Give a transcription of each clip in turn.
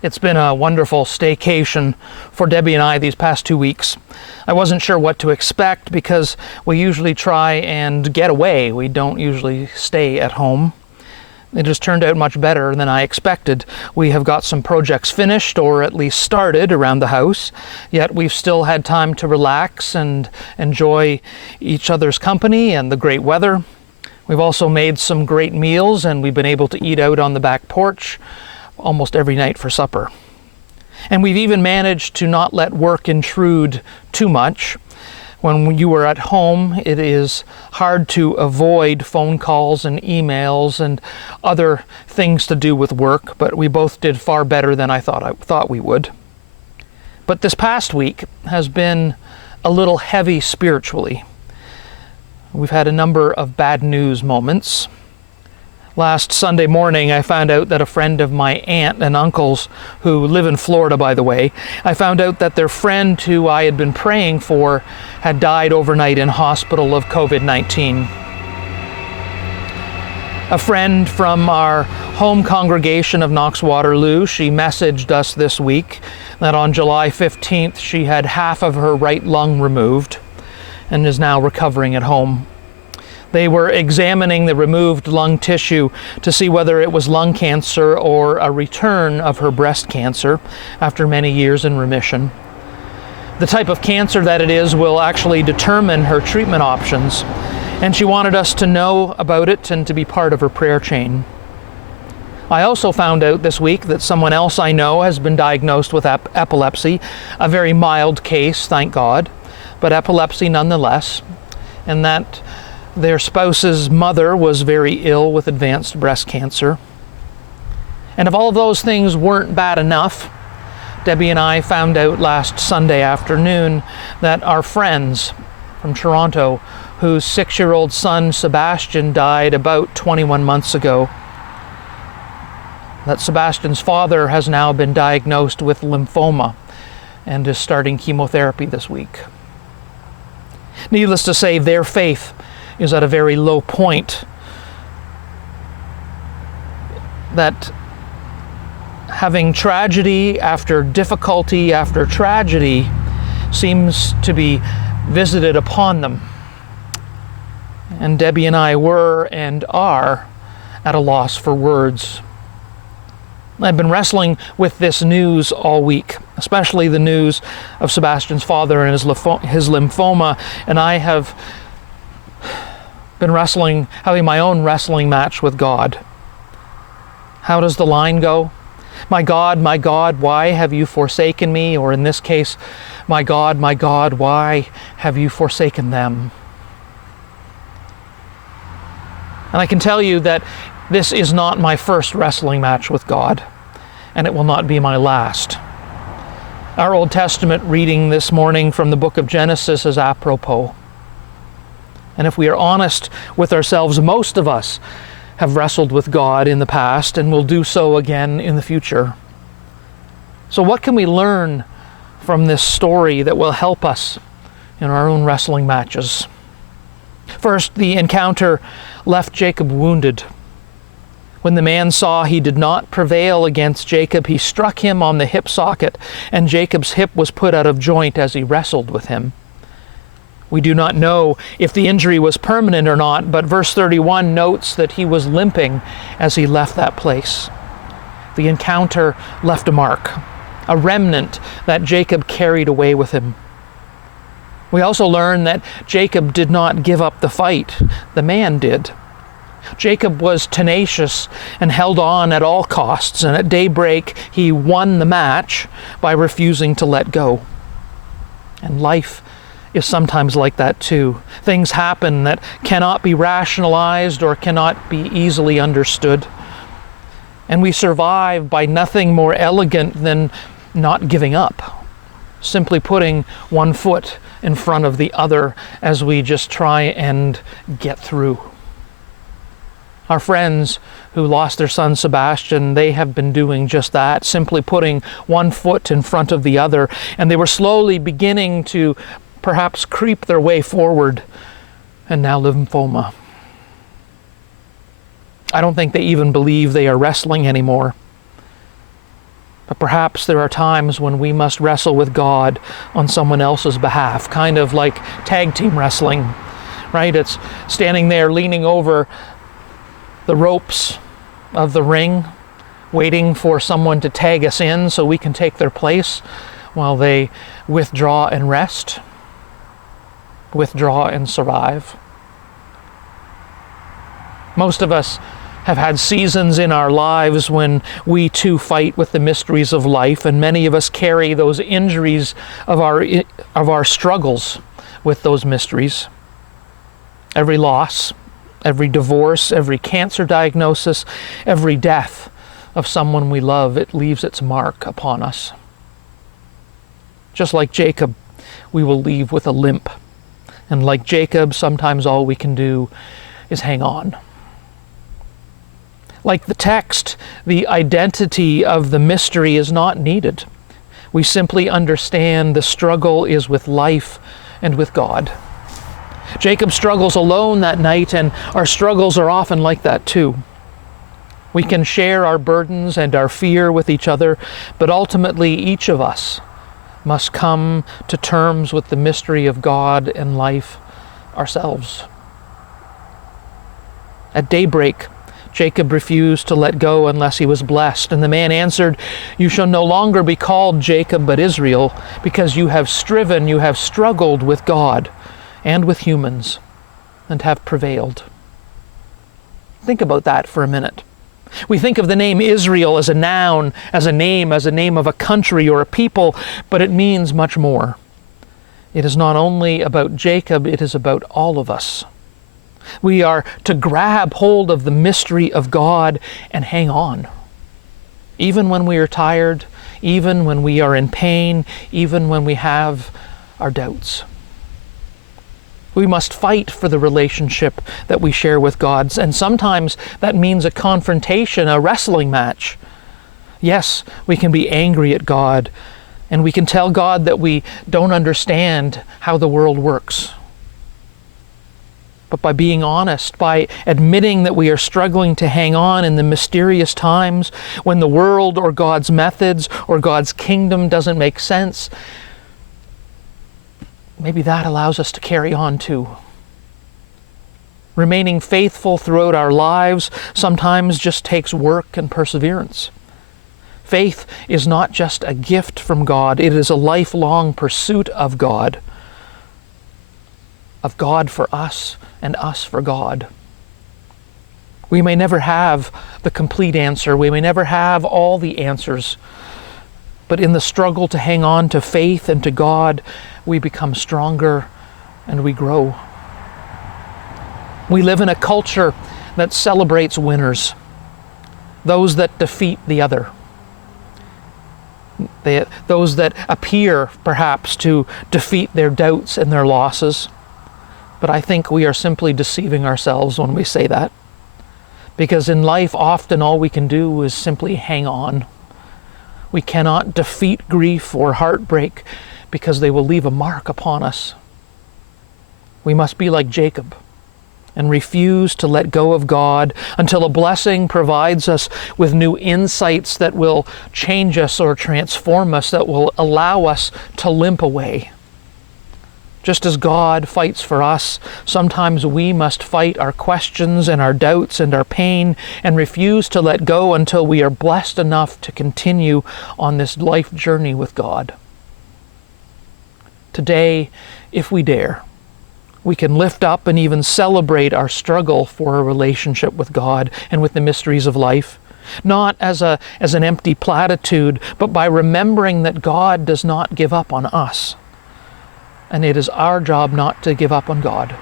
It's been a wonderful staycation for Debbie and I these past 2 weeks. I wasn't sure what to expect because we usually try and get away. We don't usually stay at home. It has turned out much better than I expected. We have got some projects finished or at least started around the house, yet we've still had time to relax and enjoy each other's company and the great weather. We've also made some great meals and we've been able to eat out on the back porch almost every night for supper. And we've even managed to not let work intrude too much. When you are at home, it is hard to avoid phone calls and emails and other things to do with work, but we both did far better than I thought we would. But this past week has been a little heavy spiritually. We've had a number of bad news moments. Last Sunday morning, I found out that a friend of my aunt and uncle's, who live in Florida, by the way, I found out that their friend who I had been praying for had died overnight in hospital of COVID-19. A friend from our home congregation of Knox Waterloo, she messaged us this week that on July 15th, she had half of her right lung removed and is now recovering at home. They were examining the removed lung tissue to see whether it was lung cancer or a return of her breast cancer after many years in remission. The type of cancer that it is will actually determine her treatment options, and she wanted us to know about it and to be part of her prayer chain. I also found out this week that someone else I know has been diagnosed with epilepsy, a very mild case, thank God, but epilepsy nonetheless, and that their spouse's mother was very ill with advanced breast cancer. And if all of those things weren't bad enough, Debbie and I found out last Sunday afternoon that our friends from Toronto, whose 6-year-old son Sebastian died about 21 months ago, that Sebastian's father has now been diagnosed with lymphoma and is starting chemotherapy this week. Needless to say, their faith is at a very low point. That having tragedy after difficulty after tragedy seems to be visited upon them. And Debbie and I were and are at a loss for words. I've been wrestling with this news all week, especially the news of Sebastian's father and his lymphoma, and I have been having my own wrestling match with God. How does the line go? My God, why have you forsaken me? Or in this case, my God, why have you forsaken them? And I can tell you that this is not my first wrestling match with God, and it will not be my last. Our Old Testament reading this morning from the book of Genesis is apropos. And if we are honest with ourselves, most of us have wrestled with God in the past and will do so again in the future. So what can we learn from this story that will help us in our own wrestling matches? First, the encounter left Jacob wounded. When the man saw he did not prevail against Jacob, he struck him on the hip socket, and Jacob's hip was put out of joint as he wrestled with him. We do not know if the injury was permanent or not, but verse 31 notes that he was limping as he left that place. The encounter left a mark, a remnant that Jacob carried away with him. We also learn that Jacob did not give up the fight. The man did. Jacob was tenacious and held on at all costs, and at daybreak he won the match by refusing to let go. And life is sometimes like that too. Things happen that cannot be rationalized or cannot be easily understood. And we survive by nothing more elegant than not giving up, simply putting one foot in front of the other as we just try and get through. Our friends who lost their son Sebastian, they have been doing just that, simply putting one foot in front of the other, and they were slowly beginning to perhaps creep their way forward, and now lymphoma. I don't think they even believe they are wrestling anymore. But perhaps there are times when we must wrestle with God on someone else's behalf, kind of like tag team wrestling, right? It's standing there leaning over the ropes of the ring, waiting for someone to tag us in so we can take their place while they withdraw and rest, withdraw and survive. Most of us have had seasons in our lives when we too fight with the mysteries of life, and many of us carry those injuries of our struggles with those mysteries. Every loss, every divorce, every cancer diagnosis, every death of someone we love, it leaves its mark upon us. Just like Jacob, we will leave with a limp. And like Jacob, sometimes all we can do is hang on. Like the text, the identity of the mystery is not needed. We simply understand the struggle is with life and with God. Jacob struggles alone that night, and our struggles are often like that too. We can share our burdens and our fear with each other, but ultimately each of us must come to terms with the mystery of God and life ourselves. At daybreak, Jacob refused to let go unless he was blessed. And the man answered, "You shall no longer be called Jacob, but Israel, because you have striven, you have struggled with God and with humans, and have prevailed." Think about that for a minute. We think of the name Israel as a noun, as a name of a country or a people, but it means much more. It is not only about Jacob, it is about all of us. We are to grab hold of the mystery of God and hang on. Even when we are tired, even when we are in pain, even when we have our doubts. We must fight for the relationship that we share with God, and sometimes that means a confrontation, a wrestling match. Yes, we can be angry at God, and we can tell God that we don't understand how the world works. But by being honest, by admitting that we are struggling to hang on in the mysterious times when the world or God's methods or God's kingdom doesn't make sense, maybe that allows us to carry on too. Remaining faithful throughout our lives sometimes just takes work and perseverance. Faith is not just a gift from God, it is a lifelong pursuit of God for us and us for God. We may never have the complete answer. We may never have all the answers. But in the struggle to hang on to faith and to God, we become stronger and we grow. We live in a culture that celebrates winners, those that defeat the other, those that appear perhaps to defeat their doubts and their losses. But I think we are simply deceiving ourselves when we say that. Because in life, often all we can do is simply hang on. We cannot defeat grief or heartbreak because they will leave a mark upon us. We must be like Jacob and refuse to let go of God until a blessing provides us with new insights that will change us or transform us, that will allow us to limp away. Just as God fights for us, sometimes we must fight our questions and our doubts and our pain and refuse to let go until we are blessed enough to continue on this life journey with God. Today, if we dare, we can lift up and even celebrate our struggle for a relationship with God and with the mysteries of life, not as an empty platitude, but by remembering that God does not give up on us. And it is our job not to give up on God.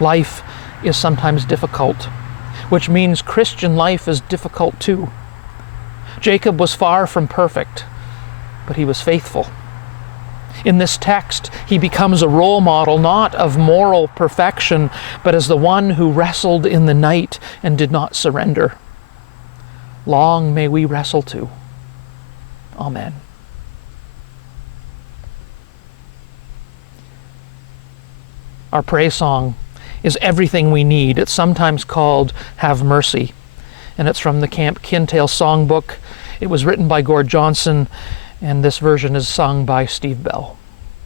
Life is sometimes difficult, which means Christian life is difficult too. Jacob was far from perfect, but he was faithful. In this text, he becomes a role model not of moral perfection, but as the one who wrestled in the night and did not surrender. Long may we wrestle too. Amen. Our praise song is Everything We Need. It's sometimes called Have Mercy, and it's from the Camp Kintail Songbook. It was written by Gord Johnson, and this version is sung by Steve Bell.